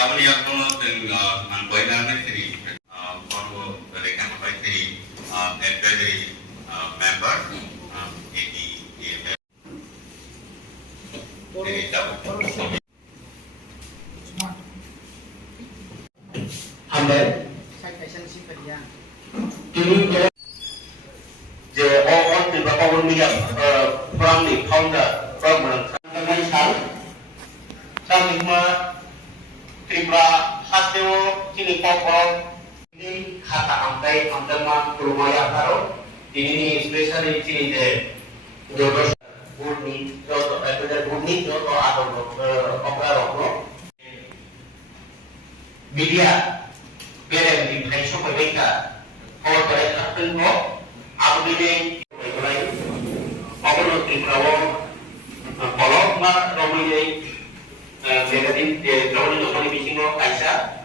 aboni akrono teng manpoinan sini kono mereka sampai sini advisory member ini tahu Hamdan kini je orang di bawah minyak perang di counter perang menang sang lima Tripura hasil sini popol ini kata ampai amdama rumaya karo ini especially sini de jodoh burni jodoh burni jodoh atau opera media beren di preso mereka kalau mereka tentu apa beda lain apa lo Tripura kalau mah romai negatif dia kalau ni bising lo kaisa